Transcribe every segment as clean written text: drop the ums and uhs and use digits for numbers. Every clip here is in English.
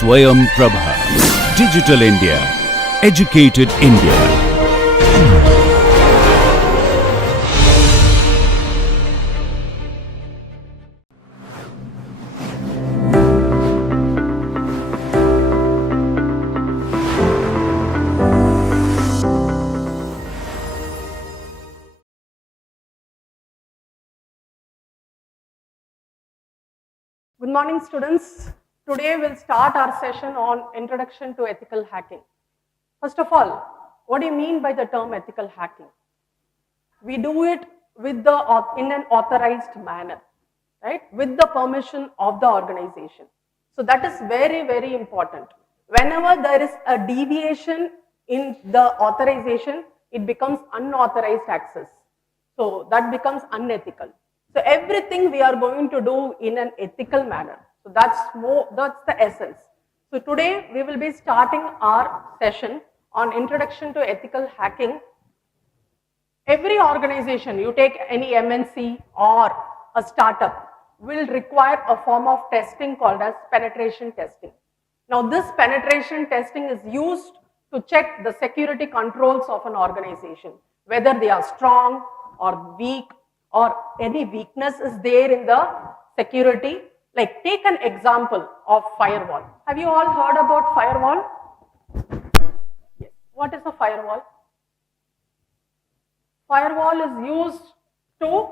Swayam Prabha. Digital India. Educated India. Good morning, students. Today we'll start our session on Introduction to Ethical Hacking. First of all, what do you mean by the term ethical hacking? We do it in an authorized manner, right? With the permission of the organization. So that is very, very important. Whenever there is a deviation in the authorization, it becomes unauthorized access. So that becomes unethical. So everything we are going to do in an ethical manner. So that's the essence. So today we will be starting our session on Introduction to Ethical Hacking. Every organization, you take any MNC or a startup, will require a form of testing called as penetration testing. Now this penetration testing is used to check the security controls of an organization, whether they are strong or weak or any weakness is there in the security. Like take an example of firewall. Have you all heard about firewall? Yes. What is a firewall? Firewall is used to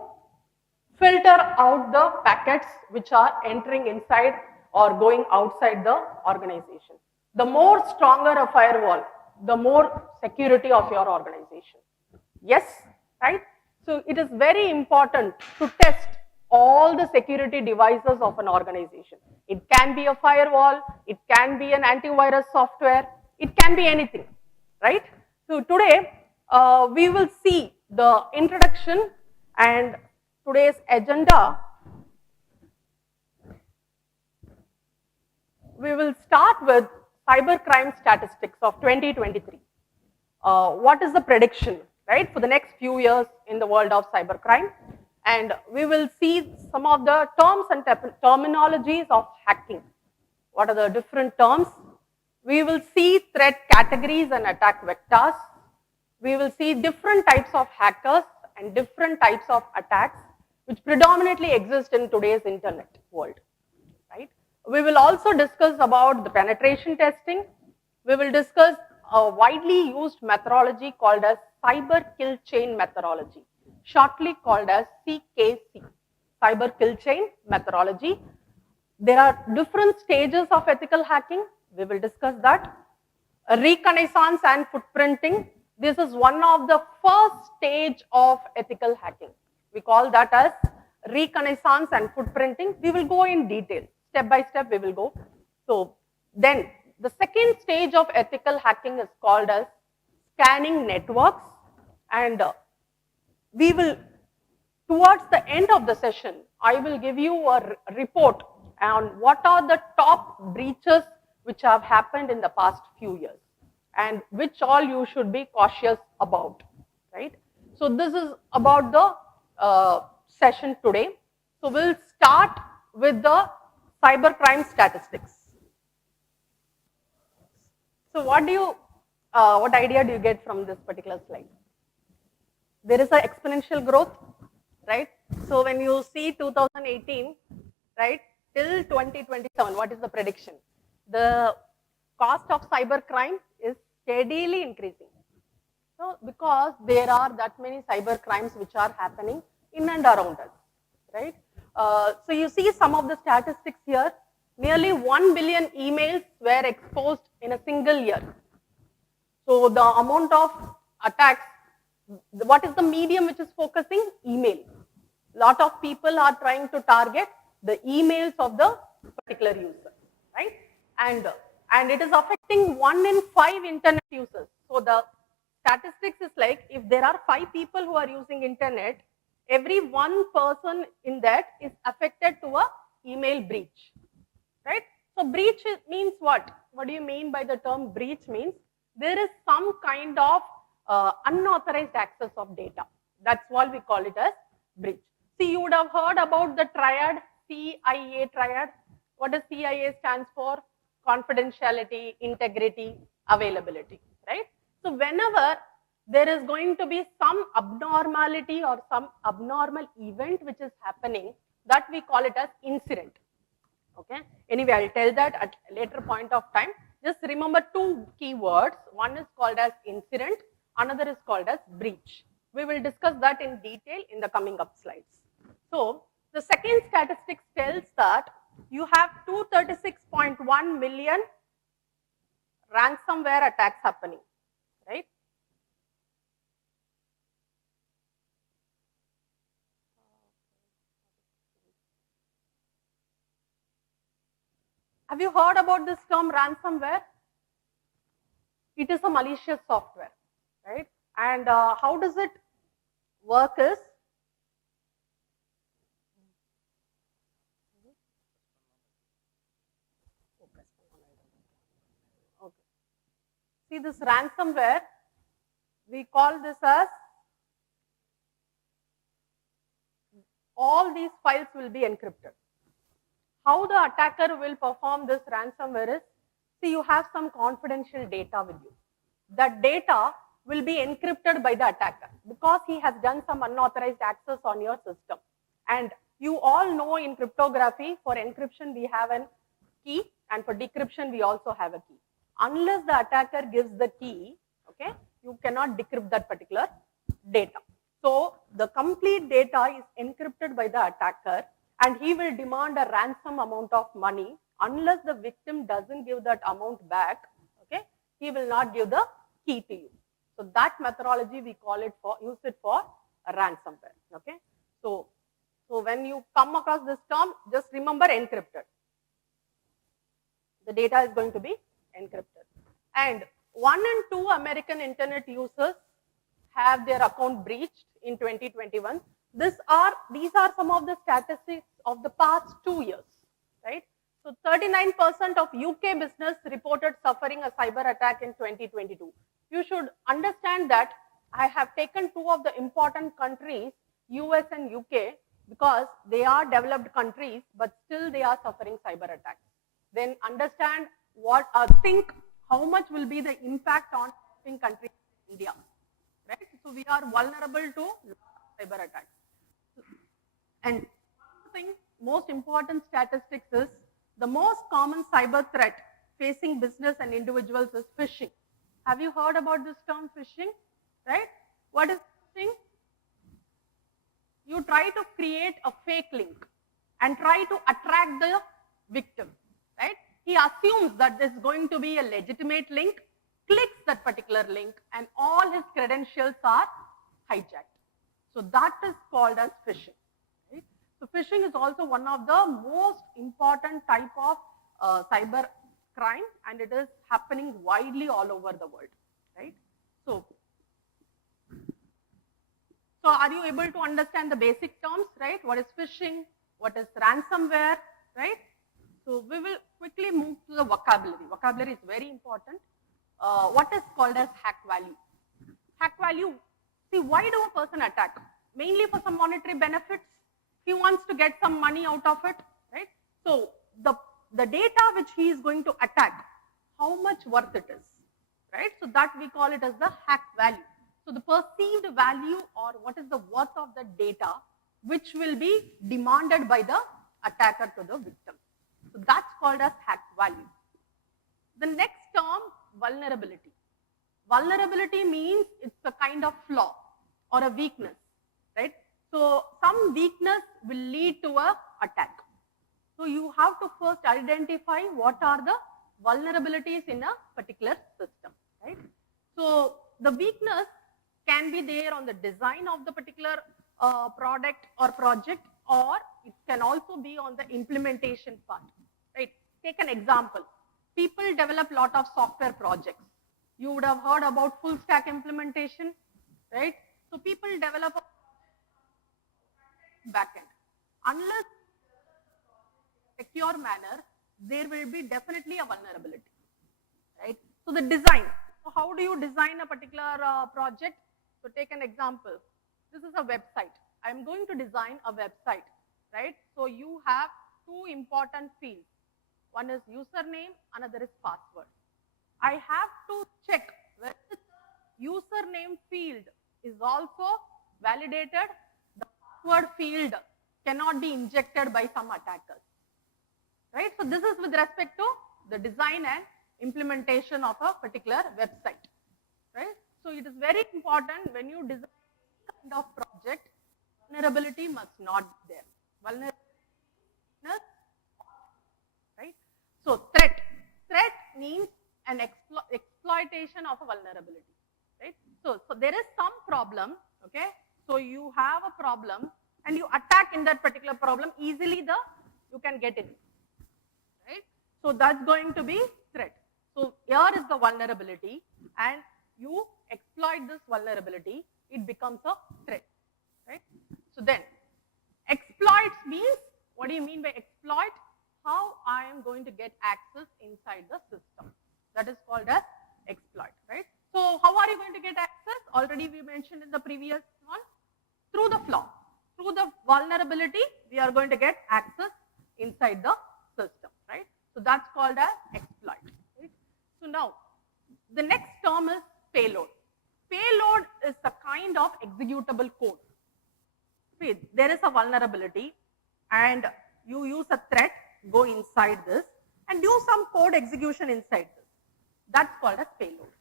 filter out the packets which are entering inside or going outside the organization. The more stronger a firewall, the more security of your organization. Yes, right? So it is very important to test all the security devices of an organization. It can be a firewall, it can be an antivirus software, it can be anything, right? So today we will see the introduction and today's agenda. We will start with cybercrime statistics of 2023. What is the prediction, right, for the next few years in the world of cybercrime? And we will see some of the terms and terminologies of hacking. What are the different terms? We will see threat categories and attack vectors. We will see different types of hackers and different types of attacks which predominantly exist in today's internet world, right? We will also discuss about the penetration testing. We will discuss a widely used methodology called as cyber kill chain methodology, shortly called as CKC, cyber kill chain methodology. There are different stages of ethical hacking. We will discuss that. Reconnaissance and footprinting. This is one of the first stage of ethical hacking. We call that as reconnaissance and footprinting. We will go in detail. Step by step we will go. So then the second stage of ethical hacking is called as scanning networks, and we will, towards the end of the session, I will give you a report on what are the top breaches which have happened in the past few years and which all you should be cautious about, right? So this is about the session today. So we'll start with the cybercrime statistics. So what idea do you get from this particular slide? There is an exponential growth, right? So when you see 2018, right, till 2027, what is the prediction? The cost of cybercrime is steadily increasing. So because there are that many cyber crimes which are happening in and around us, right? So you see some of the statistics here. Nearly 1 billion emails were exposed in a single year. So the amount of attacks, what is the medium which is focusing? Email. Lot of people are trying to target the emails of the particular user, right? And it is affecting 1 in 5 internet users. So the statistics is like, if there are 5 people who are using internet, every one person in that is affected to a email breach, right? So breach means what? What do you mean by the term breach? Means there is some kind of unauthorized access of data. That's why we call it as breach. See, you would have heard about the triad, CIA triad. What does CIA stands for? confidentiality, integrity, availability, right? So whenever there is going to be some abnormality or some abnormal event which is happening, that we call it as incident. Okay. Anyway, I'll tell that at a later point of time. Just remember two keywords. One is called as incident, another is called as breach. We will discuss that in detail in the coming up slides. So, the second statistics tells that you have 236.1 million ransomware attacks happening, right? Have you heard about this term ransomware? It is a malicious software, right? And how does it work is, okay. See this ransomware, we call this as, all these files will be encrypted. How the attacker will perform this ransomware is, see you have some confidential data with you. That data will be encrypted by the attacker because he has done some unauthorized access on your system. And you all know in cryptography, for encryption we have a key and for decryption we also have a key. Unless the attacker gives the key, okay, you cannot decrypt that particular data. So the complete data is encrypted by the attacker and he will demand a ransom amount of money. Unless the victim doesn't give that amount back, okay, he will not give the key to you. So that methodology we call it for, use it for a ransomware, okay. So when you come across this term, just remember encrypted. The data is going to be encrypted. And 1 in 2 American internet users have their account breached in 2021. These are some of the statistics of the past 2 years, right? So 39% of UK business reported suffering a cyber attack in 2022. You should understand that I have taken 2 of the important countries, US and UK, because they are developed countries, but still they are suffering cyber attacks. Then understand think how much will be the impact on countries in India, right? So we are vulnerable to cyber attacks. And one thing, most important statistics is the most common cyber threat facing business and individuals is phishing. Have you heard about this term phishing, right? What is phishing? You try to create a fake link and try to attract the victim, right? He assumes that this is going to be a legitimate link, clicks that particular link, and all his credentials are hijacked. So that is called as phishing. Right? So phishing is also one of the most important type of cyber crime, and it is happening widely all over the world. Right? So are you able to understand the basic terms, right? What is phishing? What is ransomware, right? So we will quickly move to the vocabulary. Vocabulary is very important. What is called as hack value? Hack value, see, why do a person attack? Mainly for some monetary benefits. He wants to get some money out of it, right? So the data which he is going to attack, how much worth it is, right? So that we call it as the hack value. So the perceived value or what is the worth of the data which will be demanded by the attacker to the victim. So that's called as hack value. The next term, vulnerability. Vulnerability means it's a kind of flaw or a weakness, right? So some weakness will lead to a attack. So you have to first identify what are the vulnerabilities in a particular system, right? So the weakness can be there on the design of the particular product or project, or it can also be on the implementation part, right? Take an example. People develop a lot of software projects. You would have heard about full stack implementation, right? So people develop a backend. Unless secure manner, there will be definitely a vulnerability, right? So the design. So how do you design a particular project? So take an example. This is a website. I'm going to design a website, right? So you have 2 important fields. One is username, another is password. I have to check whether the username field is also validated. The password field cannot be injected by some attackers. Right? So this is with respect to the design and implementation of a particular website. Right? So it is very important when you design any kind of project, vulnerability must not be there. Vulnerability, right? So threat means an exploitation of a vulnerability, right? So there is some problem, okay? So you have a problem and you attack in that particular problem, easily you can get in, right? So that's going to be threat. So here is the vulnerability and you exploit this vulnerability, it becomes a threat, right? So then exploits means, what do you mean by exploit? How I am going to get access inside the system. That is called as exploit, right? So how are you going to get access? Already we mentioned in the previous one, through the flaw. Through the vulnerability, we are going to get access inside the system, right? So that's called as exploit, right? So now, the next term is payload. Payload is a kind of executable code. See, there is a vulnerability and you use a threat, go inside this and do some code execution inside this. That's called as payload,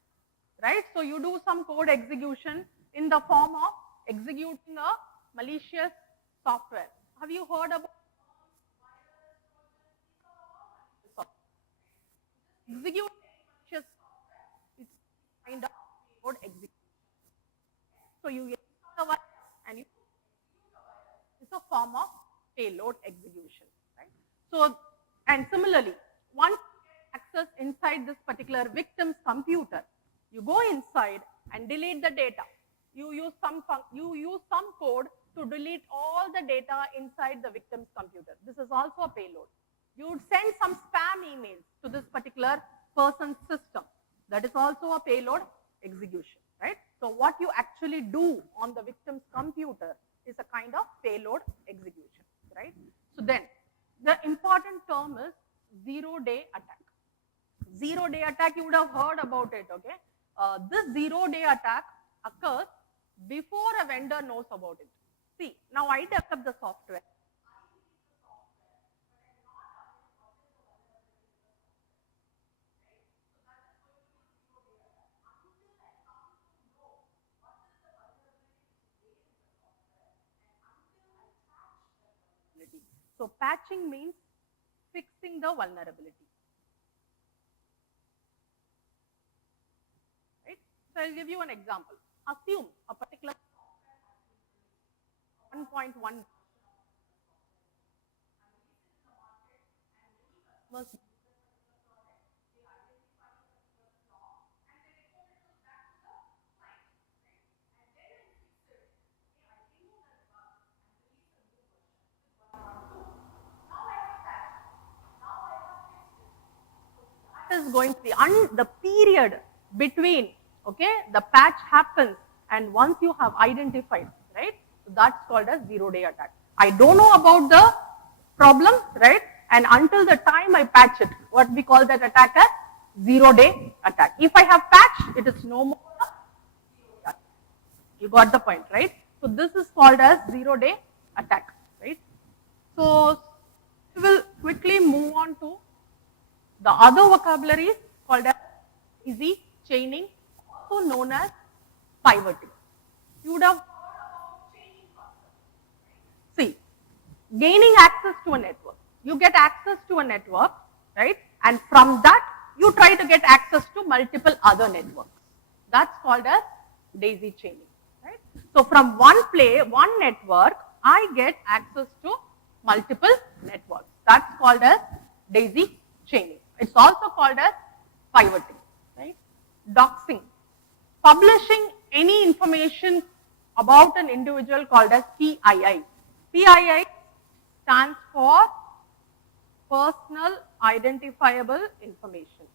right? So you do some code execution in the form of executing a malicious software. Have you heard about executing malicious software? It's kind of code execution. So you install the virus and you it's a form of payload execution, right? So, and similarly, once you get access inside this particular victim's computer, you go inside and delete the data. You use some code to delete all the data inside the victim's computer. This is also a payload. You would send some spam emails to this particular person's system. That is also a payload execution, right? So what you actually do on the victim's computer is a kind of payload execution, right? So then, the important term is zero-day attack. Zero-day attack, you would have heard about it, okay? This zero-day attack occurs before a vendor knows about it. See, now I develop the software. So patching means fixing the vulnerability. Right? So I'll give you an example. Assume a particular 1.1 was is going to be the period between, okay, the patch happens and once you have identified, right? So that's called as zero-day attack. I don't know about the problem, right? And until the time I patch it, what we call that attack as zero-day attack. If I have patched, it is no more. You got the point, right? So this is called as zero-day attack, right? So we will quickly move on to the other vocabulary called as daisy chaining, also known as pivoting. You would have heard about chaining concept. See, gaining access to a network. You get access to a network, right? And from that, you try to get access to multiple other networks. That's called as daisy chaining, right? So from one network, I get access to multiple networks. That's called as daisy chaining. It's also called as pivoting, right? Doxing, publishing any information about an individual called as PII. PII stands for personal identifiable information.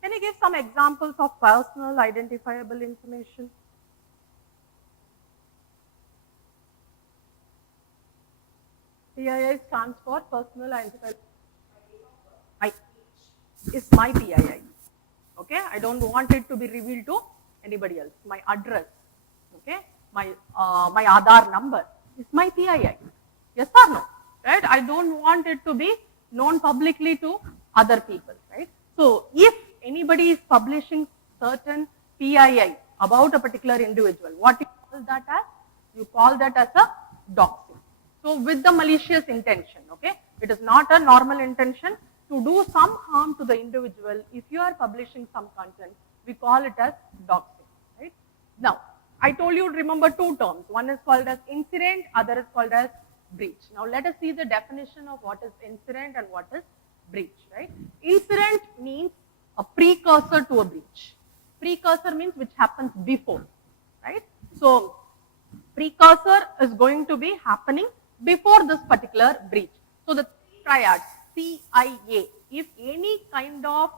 Can you give some examples of personal identifiable information? PII stands for personal identifier. I is my PII. Okay, I don't want it to be revealed to anybody else. My address, okay, my Aadhaar number is my PII. Yes or no? Right? I don't want it to be known publicly to other people. Right? So if anybody is publishing certain PII about a particular individual, what you call that as? You call that as a doxing. So with the malicious intention, okay, it is not a normal intention to do some harm to the individual. If you are publishing some content, we call it as doxing, right? Now, I told you to remember two terms. One is called as incident, other is called as breach. Now, let us see the definition of what is incident and what is breach, right? Incident means a precursor to a breach. Precursor means which happens before, right? So, precursor is going to be happening before this particular breach. So the triad CIA, if any kind of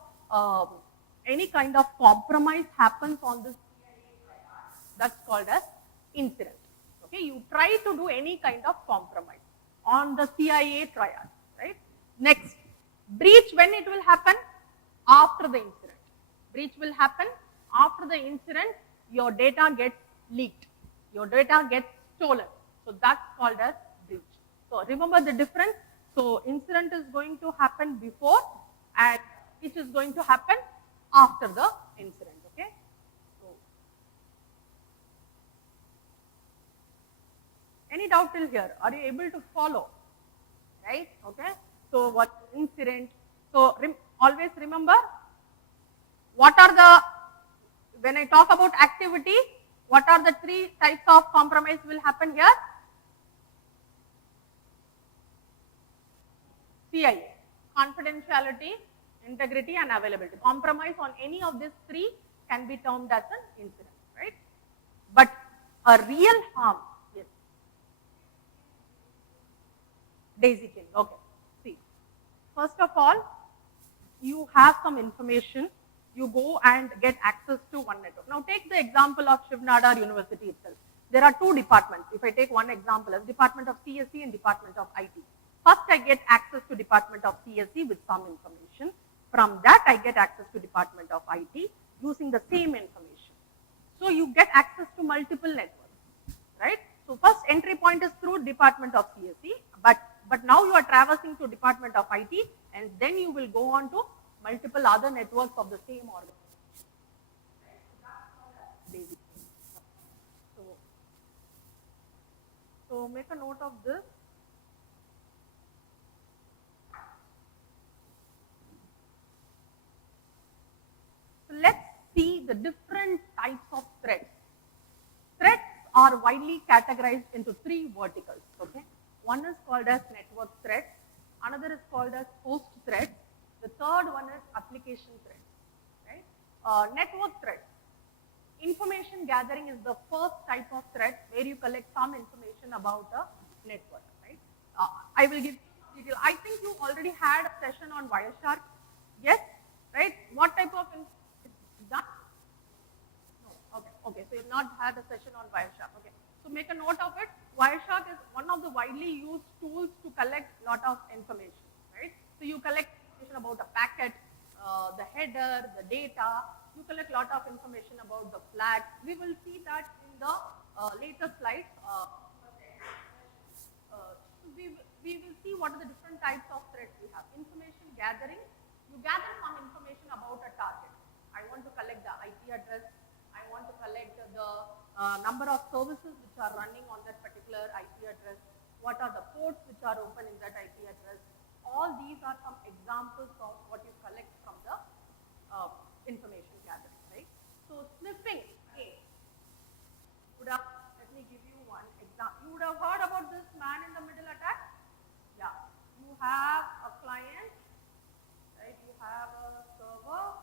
compromise happens on this CIA triad, that's called as incident. Okay, you try to do any kind of compromise on the CIA triad, right? Next, breach, when it will happen? After the incident. Breach will happen after the incident. Your data gets leaked. Your data gets stolen. So that's called as breach. So remember the difference. So incident is going to happen before and breach is going to happen after the incident. Okay. So any doubt till here? Are you able to follow? Right. Okay. So what incident? So always remember what are the, when I talk about activity, what are the three types of compromise will happen here? CIA, confidentiality, integrity and availability. Compromise on any of these three can be termed as an incident, right? But a real harm, yes. Daisy chain, okay. See, first of all, you have some information, you go and get access to one network. Now take the example of Shiv Nadar University itself. There are two departments. If I take one example as Department of CSE and Department of IT. First I get access to Department of CSE with some information. From that I get access to Department of IT using the same information. So you get access to multiple networks, right? So first entry point is through Department of CSE, but now you are traversing to Department of IT and then you will go on to multiple other networks of the same organization. Right? So that's called as daisy chain. So make a note of this. So let's see the different types of threats. Threats are widely categorized into three verticals. Okay, one is called as network threats, another is called as host threats, the third one is application threats. Right? Network threats. Information gathering is the first type of threat where you collect some information about a network. Right? I will give you detail. I think you already had a session on Wireshark. Yes, right? What type of information is done? No. Okay. So you've not had a session on Wireshark. Okay. So make a note of it. Wireshark is one of the widely used tools to collect a lot of information. Right? So you collect information about a packet, the header, the data. You collect a lot of information about the flags. We will see that in the later slides. We will see what are the different types of threats we have. Information gathering. You gather some information about a target. I want to collect the IP address. I want to collect the number of services which are running on that particular IP address. What are the ports which are open in that IP address? All these are some examples of what you collect from the information gathering, right? So sniffing, again, let me give you one example. You would have heard about this man in the middle attack? Yeah. You have a client, right? You have a server.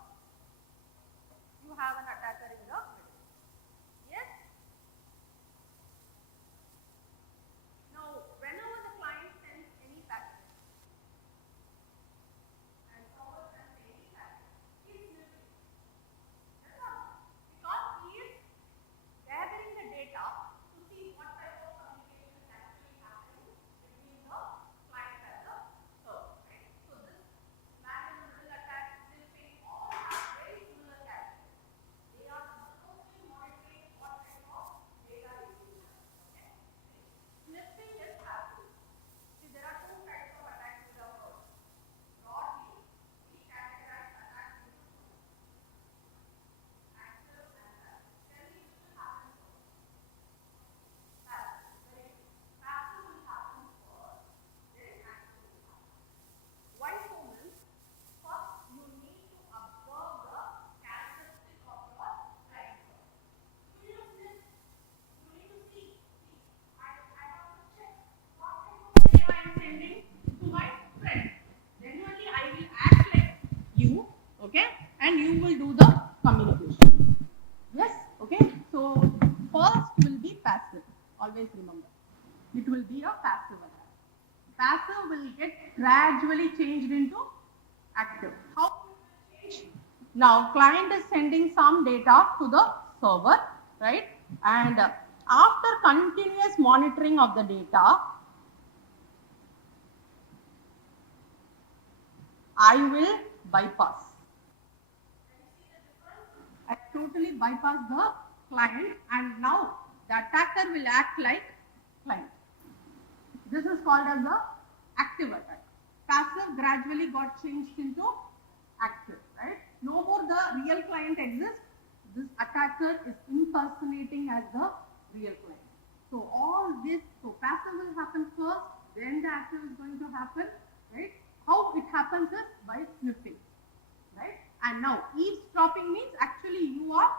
You have an attacker in the middle. Yes? Now, whenever the client sends any packet, and server sends any packet, he's sniffing. Because he passive will get gradually changed into active. How will it change? Now, client is sending some data to the server, right? And after continuous monitoring of the data, I will bypass. I totally bypass the client, and now the attacker will act like client. This is called as the active attack. Passive gradually got changed into active, right? No more the real client exists. This attacker is impersonating as the real client. So all this, so passive will happen first, then the active is going to happen, right? How it happens is by sniffing, right? And now eavesdropping means actually you are,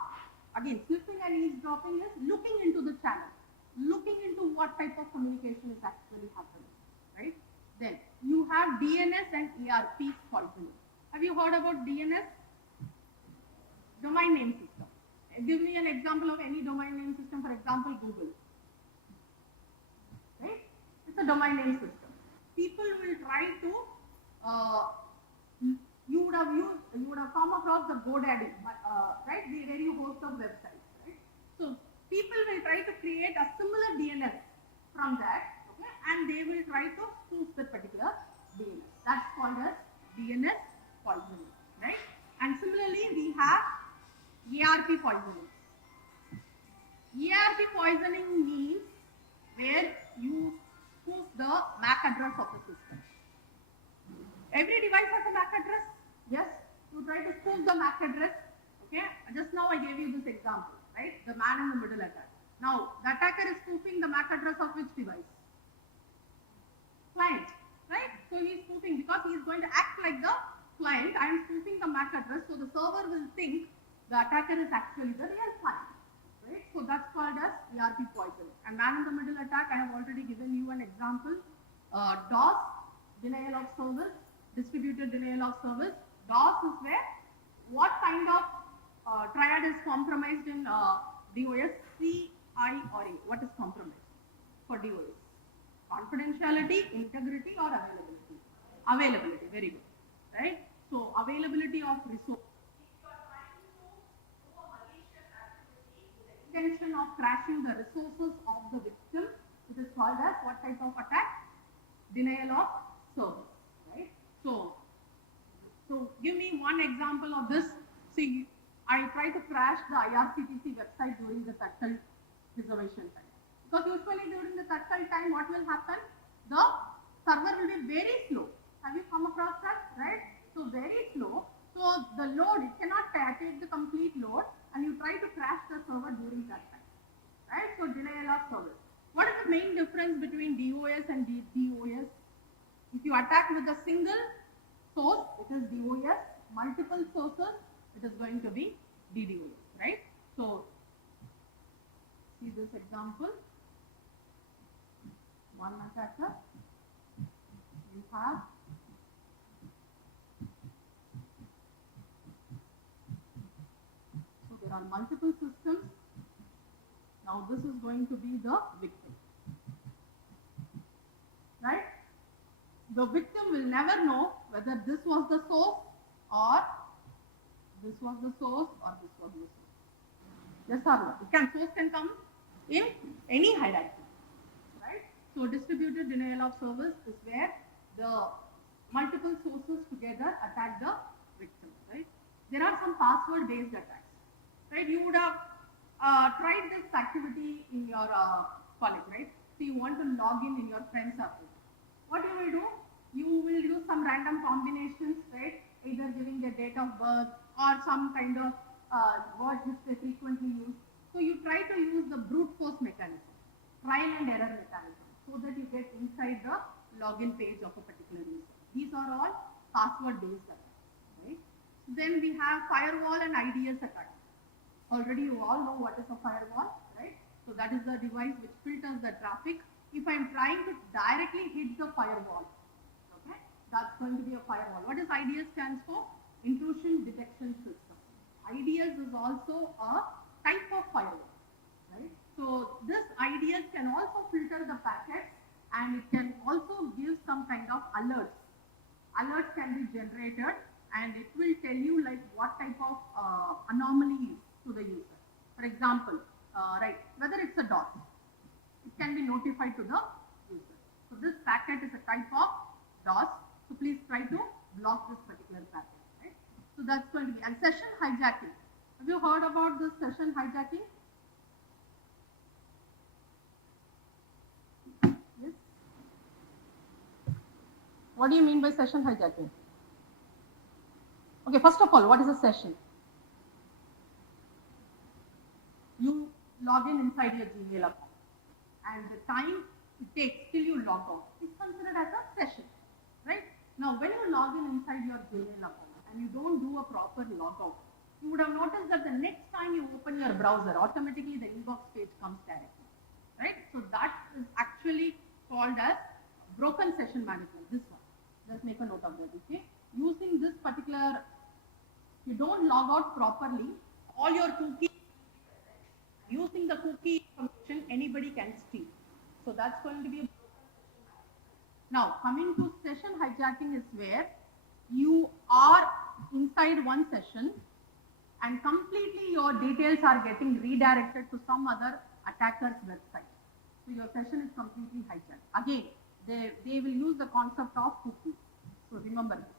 again, sniffing and eavesdropping is looking into the channel, looking into what type of communication is actually happening, right? Then you have DNS and ERP poisoning. Have you heard about DNS? Domain name system. Give me an example of any domain name system, for example, Google. Right? It's a domain name system. People will try to, you would have come across the GoDaddy, right? Where you host of websites, right? So people will try to create a similar DNS from that, okay? And they will try to spoof the particular DNS. That's called as DNS poisoning, right? And similarly, we have ERP poisoning. ERP poisoning means where you spoof the MAC address of the system. Every device has a MAC address. Yes, you try to spoof the MAC address. Okay, just now I gave you this example, right? The man in the middle attack. Now, the attacker is spoofing the MAC address of which device? Client, right? So he is spoofing because he is going to act like the client. I am spoofing the MAC address, so the server will think the attacker is actually the real client, right? So that's called as ERP poisoning. And man in the middle attack, I have already given you an example. DOS, denial of service, distributed denial of service. DOS is where what kind of triad is compromised in DOS? C, I, or A. What is compromised for DOS? Confidentiality, integrity, or availability? Availability, very good, right? So availability of resource. Intention of crashing the resources of the victim, it is called as what type of attack? Denial of service, right? So give me one example of this. See, I try to crash the IRCTC website during the tactile preservation time. Because usually during the tactile time, what will happen? The server will be very slow. Have you come across that, right? So very slow. So the load, it cannot take the complete load, and you try to crash the server during that time, right? So denial of service. What is the main difference between DOS and DDoS? If you attack with a single source, it is DOS. Multiple sources, it is going to be DDoS, right? So see this example. One attacker. You have are multiple systems. Now this is going to be the victim, right? The victim will never know whether this was the source or this was the source or this was the source. Yes or no? Source can come in any hierarchy, right? So distributed denial of service is where the multiple sources together attack the victim, right? There are some password based attacks. Right, you would have tried this activity in your college, right? So you want to log in your friend's account. What you will do? You will do some random combinations, right? Either giving their date of birth or some kind of word which they frequently use. So you try to use the brute force mechanism, trial and error mechanism, so that you get inside the login page of a particular user. These are all password based attacks, right? Then we have firewall and IDS attacks. Already you all know what is a firewall, right? So that is the device which filters the traffic. If I am trying to directly hit the firewall, okay, that's going to be a firewall. What does IDS stands for? Intrusion Detection System. IDS is also a type of firewall, right? So this IDS can also filter the packets and it can also give some kind of alerts. Alerts can be generated and it will tell you like what type of anomaly is to the user. For example, right, whether it's a DOS, it can be notified to the user. So this packet is a type of DOS. So please try to block this particular packet. Right? So that's going to be, and session hijacking. Have you heard about this session hijacking? Yes. What do you mean by session hijacking? Okay, first of all, what is a session? You log in inside your Gmail account, and the time it takes till you log out is considered as a session, right? Now, when you log in inside your Gmail account and you don't do a proper logout, you would have noticed that the next time you open your browser, automatically the inbox page comes directly, right? So that is actually called as broken session management, this one. Just make a note of that, okay? Using this particular, you don't log out properly, all your cookies, using the cookie information, anybody can steal. So that's going to be a now coming to session hijacking is where you are inside one session and completely your details are getting redirected to some other attacker's website. So your session is completely hijacked. Again, they will use the concept of cookies. So remember this.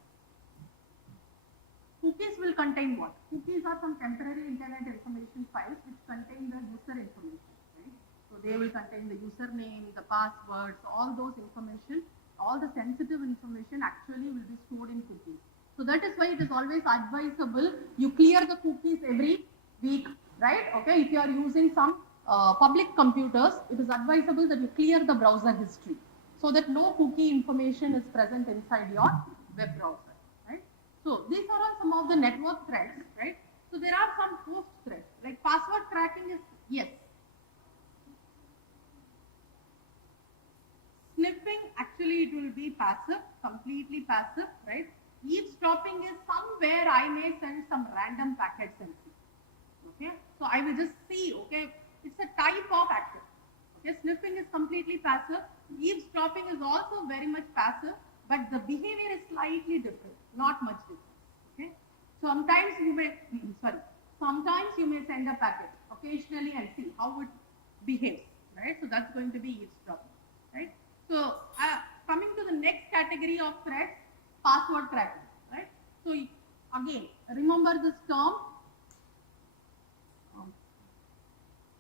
Cookies will contain what? Cookies are some temporary internet information files which contain the user information, right? So they will contain the username, the passwords, all those information, all the sensitive information actually will be stored in cookies. So that is why it is always advisable you clear the cookies every week, right? Okay, if you are using some public computers, it is advisable that you clear the browser history so that no cookie information is present inside your web browser, right? So these are all some of the network threats, right? So there are some host threats, like password cracking is yes. Sniffing, actually it will be passive, completely passive, right? Eavesdropping is somewhere I may send some random packets and see. Okay, so I will just see, okay, it's a type of action. Okay, sniffing is completely passive. Eavesdropping is also very much passive, but the behavior is slightly different, not much different. Okay, sometimes you may, sometimes you may send a packet occasionally and see how it behaves, right? So that's going to be eavesdropping, right? So coming to the next category of threats, password cracking, right? So again, remember this term,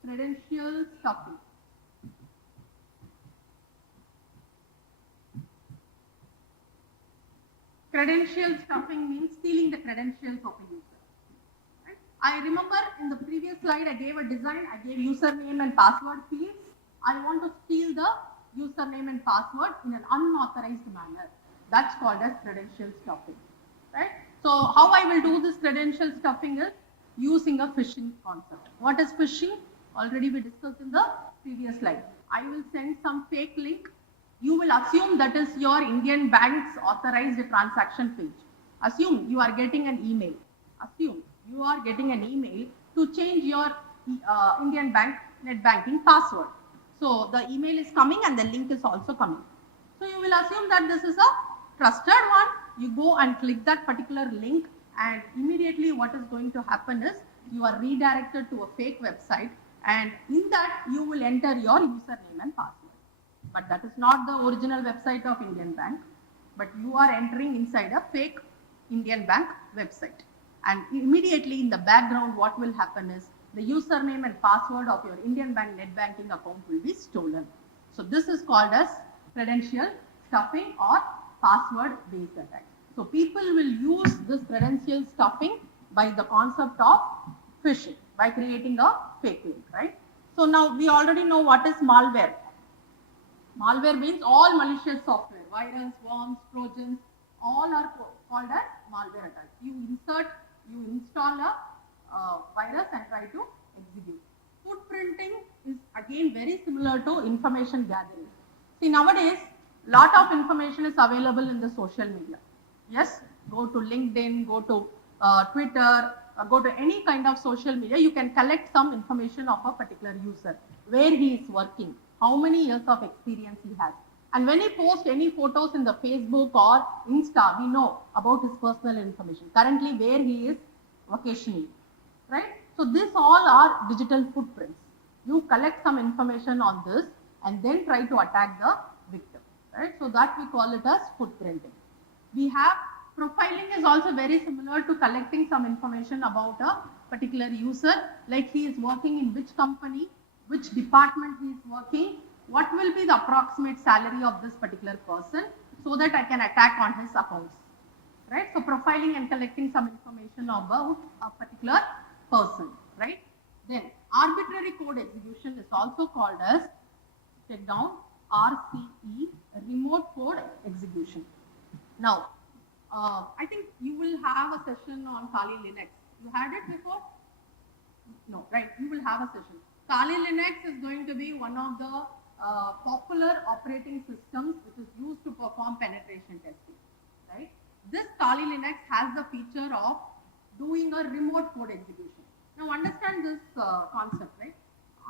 credential stuffing. Credential stuffing means stealing the credentials of a user. Right? I remember in the previous slide I gave a design, I gave username and password fields. I want to steal the username and password in an unauthorized manner. That's called as credential stuffing. Right? So how I will do this credential stuffing is using a phishing concept. What is phishing? Already we discussed in the previous slide. I will send some fake link. You will assume that is your Indian bank's authorized transaction page. Assume you are getting an email. Assume you are getting an email to change your Indian bank net banking password. So the email is coming and the link is also coming. So you will assume that this is a trusted one. You go and click that particular link and immediately what is going to happen is you are redirected to a fake website and in that you will enter your username and password. But that is not the original website of Indian Bank, but you are entering inside a fake Indian Bank website. And immediately in the background what will happen is the username and password of your Indian Bank net banking account will be stolen. So this is called as credential stuffing or password based attack. So people will use this credential stuffing by the concept of phishing, by creating a fake link, right? So now we already know what is malware. Malware means all malicious software, virus, worms, trojans, all are called as malware attacks. You install a virus and try to execute. Footprinting is again very similar to information gathering. See, nowadays, lot of information is available in the social media. Yes, go to LinkedIn, go to Twitter, go to any kind of social media, you can collect some information of a particular user, where he is working, how many years of experience he has. And when he posts any photos in the Facebook or Insta, we know about his personal information. Currently, where he is vacationing, right? So this all are digital footprints. You collect some information on this and then try to attack the victim, right? So that we call it as footprinting. We have profiling is also very similar to collecting some information about a particular user, like he is working in which company, which department he is working, what will be the approximate salary of this particular person, so that I can attack on his accounts, right? So profiling and collecting some information about a particular person, right? Then arbitrary code execution is also called as, check down, RCE, remote code execution. Now, I think you will have a session on Kali Linux. You had it before? No, right? You will have a session. Kali Linux is going to be one of the popular operating systems which is used to perform penetration testing, right? This Kali Linux has the feature of doing a remote code execution. Now understand this concept, right?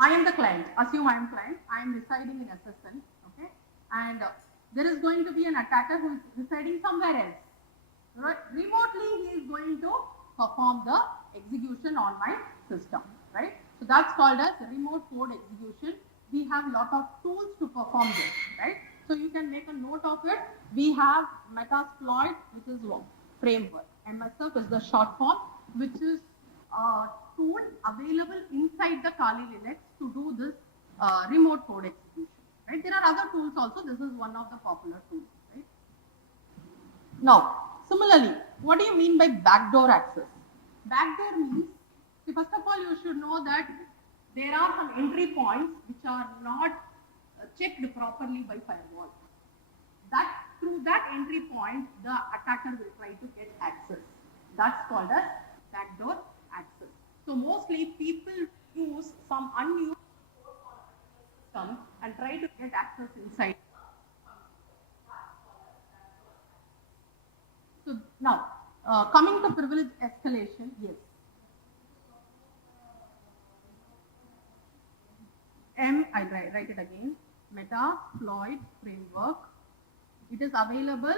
I am the client. Assume I am client. I am residing in SSN, okay? And there is going to be an attacker who is residing somewhere else. Right? Remotely, he is going to perform the execution on my system, right? So that's called as remote code execution. We have a lot of tools to perform this, right? So you can make a note of it. We have Metasploit, which is framework. MSF is the short form, which is a tool available inside the Kali Linux to do this remote code execution, right? There are other tools also. This is one of the popular tools, right? Now, similarly, what do you mean by backdoor access? Backdoor means, first of all, you should know that there are some entry points which are not checked properly by firewall. That through that entry point, the attacker will try to get access. That's called as backdoor access. So mostly people use some unused system and try to get access inside. So now, coming to privilege escalation, yes. I'll write it again. Metasploit framework. It is available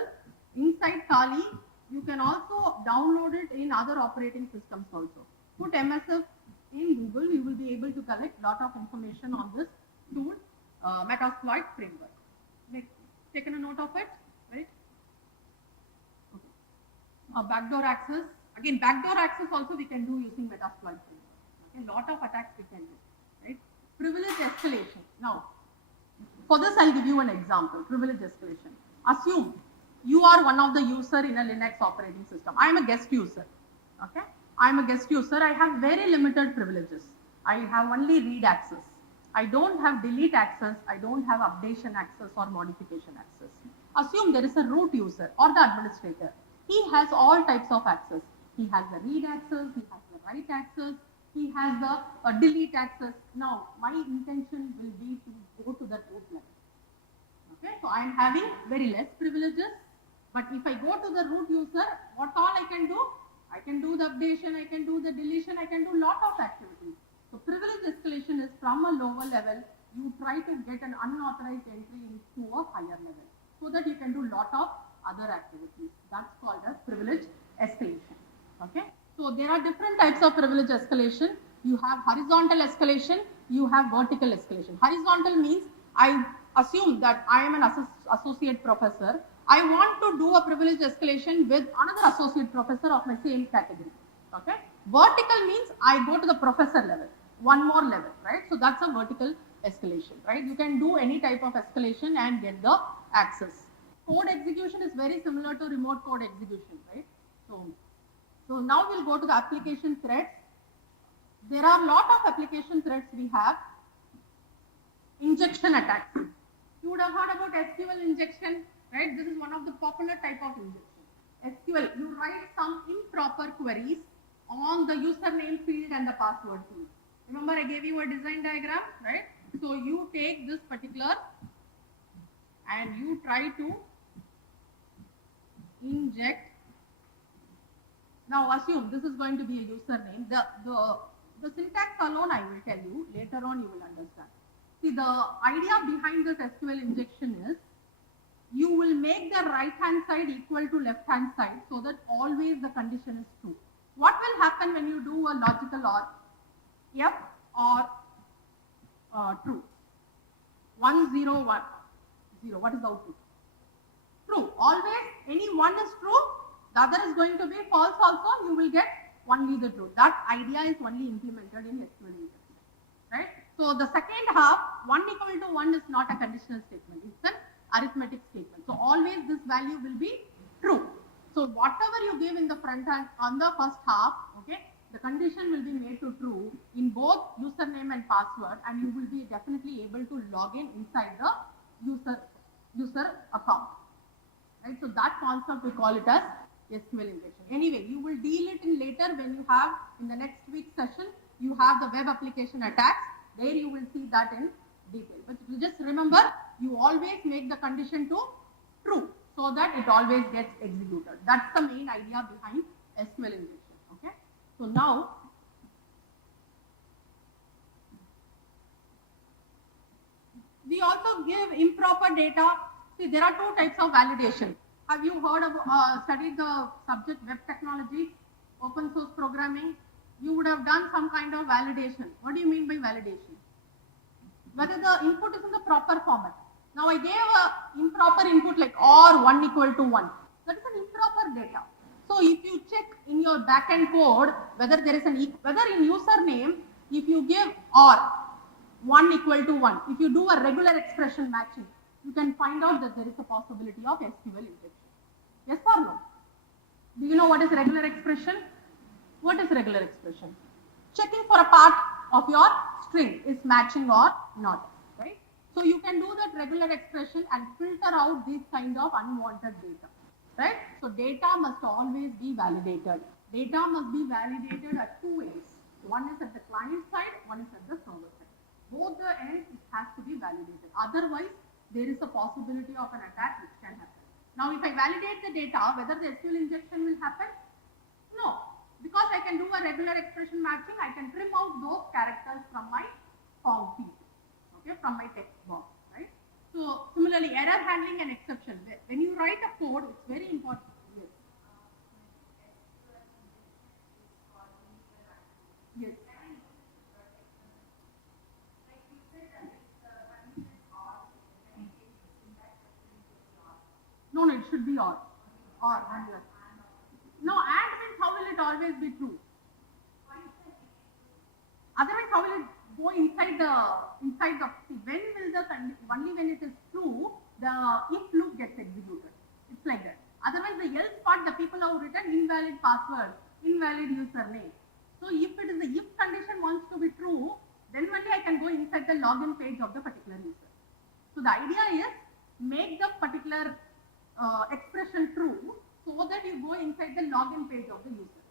inside Kali. You can also download it in other operating systems also. Put MSF in Google, you will be able to collect lot of information on this tool, Metasploit framework. Taken a note of it, right? Okay. Backdoor access. Again, backdoor access also we can do using Metasploit framework. Okay, lot of attacks we can do, right? Privilege escalation. Now, for this I'll give you an example. Privilege escalation. Assume you are one of the user in a Linux operating system. I am a guest user. Okay, I am a guest user. I have very limited privileges. I have only read access. I don't have delete access. I don't have updation access or modification access. Assume there is a root user or the administrator. He has all types of access. He has the read access. He has the write access. He has the delete access. Now, my intention will be to go to the root level. Okay, so I am having very less privileges. But if I go to the root user, what all I can do? I can do the updation, I can do the deletion, I can do lot of activities. So privilege escalation is from a lower level, you try to get an unauthorized entry into a higher level so that you can do lot of other activities. That's called as privilege escalation. Okay. So there are different types of privilege escalation. You have horizontal escalation, you have vertical escalation. Horizontal means I assume that I am an associate professor. I want to do a privilege escalation with another associate professor of my same category. Okay. Vertical means I go to the professor level, one more level, right? So that's a vertical escalation, right? You can do any type of escalation and get the access. Code execution is very similar to remote code execution, right? So now we'll go to the application threats. There are a lot of application threats we have. Injection attacks. You would have heard about SQL injection, right? This is one of the popular type of injection. SQL, you write some improper queries on the username field and the password field. Remember I gave you a design diagram, right? So you take this particular and you try to inject. Now assume this is going to be a username. The syntax alone I will tell you, later on you will understand. See, the idea behind this SQL injection is you will make the right hand side equal to left hand side so that always the condition is true. What will happen when you do a logical OR? F or true. 1 0 1 0. What is the output? True. Always any one is true, the other is going to be false also, you will get only the true. That idea is only implemented in SQL injection, right? So the second half, 1 equal to 1 is not a conditional statement, it's an arithmetic statement. So always this value will be true. So whatever you give in the front end on the first half, okay, the condition will be made to true in both username and password, and you will be definitely able to log in inside the user account. Right? So that concept we call it as SQL injection. Anyway, you will deal it in later when you have in the next week's session, you have the web application attacks. There you will see that in detail. But you just remember, you always make the condition to true so that it always gets executed. That's the main idea behind SQL injection. Okay. So now, we also give improper data. See, there are two types of validation. Have you heard of, studied the subject web technology, open source programming? You would have done some kind of validation. What do you mean by validation? Whether the input is in the proper format. Now I gave a improper input like OR 1 equal to 1. That is an improper data. So if you check in your backend code whether there is whether in username, if you give OR 1 equal to 1, if you do a regular expression matching, you can find out that there is a possibility of SQL injection. Yes or no? Do you know what is regular expression? What is regular expression? Checking for a part of your string is matching or not, right? So you can do that regular expression and filter out these kind of unwanted data, right? So data must always be validated. Data must be validated at two ways. One is at the client side, one is at the server side. Both the ends it has to be validated. Otherwise, there is a possibility of an attack which can happen. Now, if I validate the data, whether the SQL injection will happen? No. Because I can do a regular expression matching, I can trim out those characters from my form field, okay, from my text box, right? So, similarly, error handling and exception. When you write a code, it's very important. Yes. Yes. No, it should be OR. OR. No, and means how will it always be true? Otherwise, how will it go inside the when will the only when it is true the if loop gets executed. It's like that. Otherwise, the else part the people have written invalid password, invalid username. So if it is the if condition wants to be true, then only I can go inside the login page of the particular user. So the idea is make the particular expression true so that you go inside the login page of the user.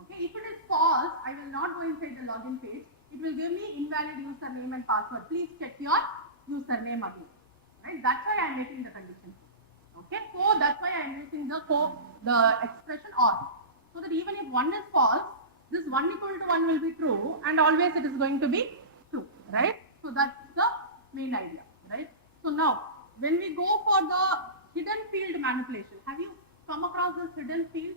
Okay, if it is false, I will not go inside the login page. It will give me invalid username and password. Please check your username again. Right? That's why I am making the condition. Okay, so that's why I am using the expression OR. So that even if 1 is false, this 1 equal to 1 will be true and always it is going to be true. Right? So that's the main idea. Right? So now, when we go for the hidden field manipulation, have you come across this hidden field?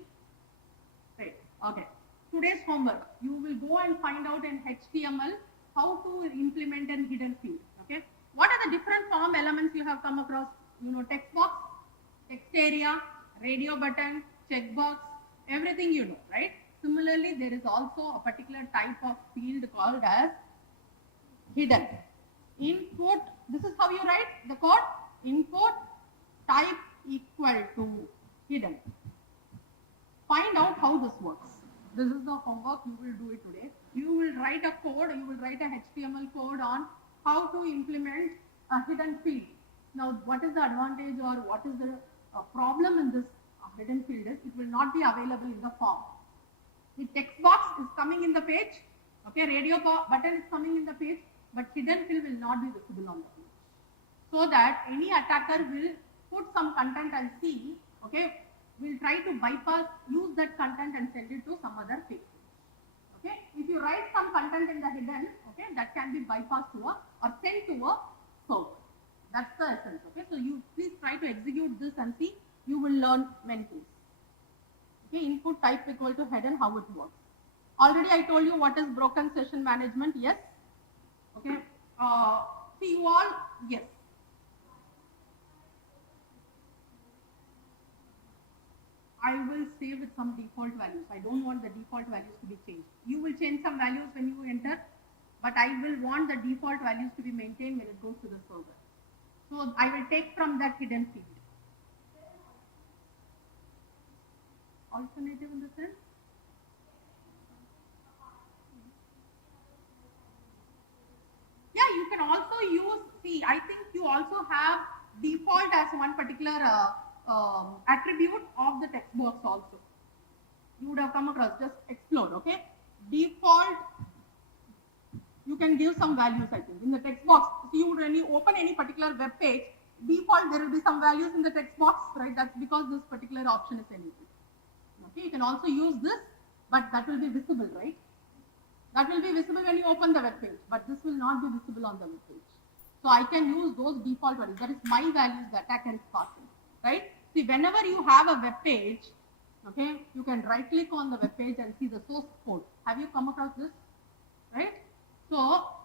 Right. Okay. Today's homework, you will go and find out in HTML how to implement a hidden field. Okay. What are the different form elements you have come across? You know, text box, text area, radio button, checkbox, everything you know, right? Similarly, there is also a particular type of field called as hidden. Input, this is how you write the code. Input type equal to hidden. Find out how this works. This is the homework, you will do it today. You will write a code, you will write a HTML code on how to implement a hidden field. Now, what is the advantage or what is the problem in this hidden field is it will not be available in the form. The text box is coming in the page, okay, radio button is coming in the page, but hidden field will not be visible on the page. So that any attacker will put some content and see, okay, we'll try to bypass, use that content and send it to some other page. Okay, if you write some content in the hidden, okay, that can be bypassed to or sent to a server. That's the essence. Okay, so you please try to execute this and see. You will learn many things. Okay, input type equal to head and how it works. Already I told you what is broken session management. Yes. Okay. See you all. Yes. I will stay with some default values. I don't want the default values to be changed. You will change some values when you enter, but I will want the default values to be maintained when it goes to the server. So I will take from that hidden field. Alternative in the sense? Yeah, you can also use, see, I think you also have default as one particular attribute of the text box also. You would have come across, just explore, okay? Default, you can give some values, I think, in the text box. So you would, when you open any particular web page, default, there will be some values in the text box, right? That's because this particular option is enabled. Okay, you can also use this, but that will be visible, right? That will be visible when you open the web page, but this will not be visible on the web page. So I can use those default values. That is my values the attacker is passing, right? See, whenever you have a web page, okay, you can right click on the web page and see the source code. Have you come across this? Right? So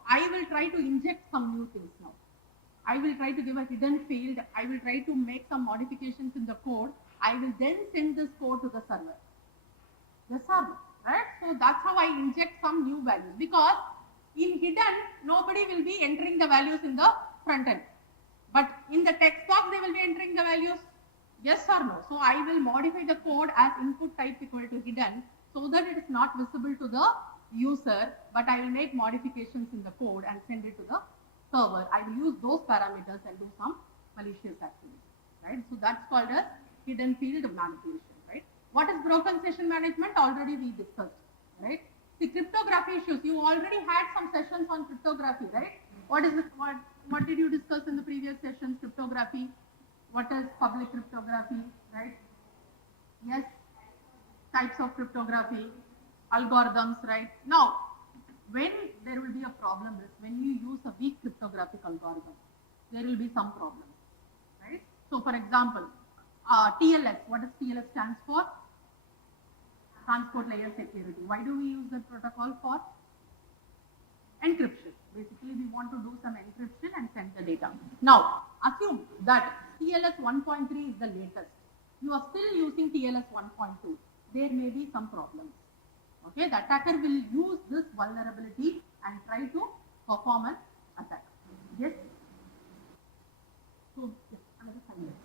I will try to inject some new things now. I will try to give a hidden field. I will try to make some modifications in the code. I will then send this code to the server. Yes or no? Right? So that's how I inject some new values, because in hidden, nobody will be entering the values in the front end. But in the text box, they will be entering the values. Yes or no? So I will modify the code as input type equal to hidden so that it is not visible to the user, but I will make modifications in the code and send it to the server. I will use those parameters and do some malicious activity, right? So that's called as hidden field manipulation, right? What is broken session management? Already we discussed, right? The cryptography issues, you already had some sessions on cryptography, right? What did you discuss in the previous sessions? Cryptography. What is public cryptography, right? Yes, types of cryptography, algorithms, right? Now, when there will be a problem is when you use a weak cryptographic algorithm, there will be some problems, right? So, for example, TLS, what does TLS stands for? Transport layer security. Why do we use that protocol for? Encryption. Basically, we want to do some encryption and send the data. Now, assume that TLS 1.3 is the latest. You are still using TLS 1.2. There may be some problems. Okay, the attacker will use this vulnerability and try to perform an attack. Yes? So, yes, another 5 minutes.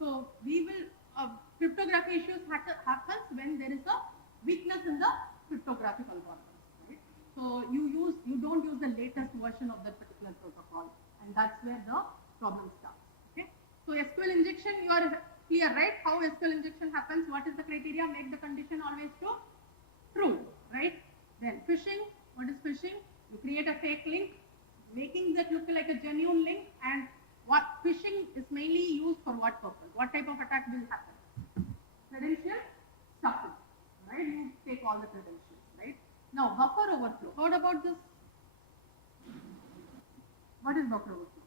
So, we will, cryptography issues happens when there is a weakness in the cryptographic algorithm. So you don't use the latest version of that particular protocol, and that's where the problem starts. Okay. So SQL injection, you are clear, right? How SQL injection happens? What is the criteria? Make the condition always true, right? Then phishing. What is phishing? You create a fake link, making that look like a genuine link. And what phishing is mainly used for what purpose? What type of attack will happen? Credential stuffing, right? You take all the credentials, right? Now, buffer overflow. Heard about this? What is buffer overflow?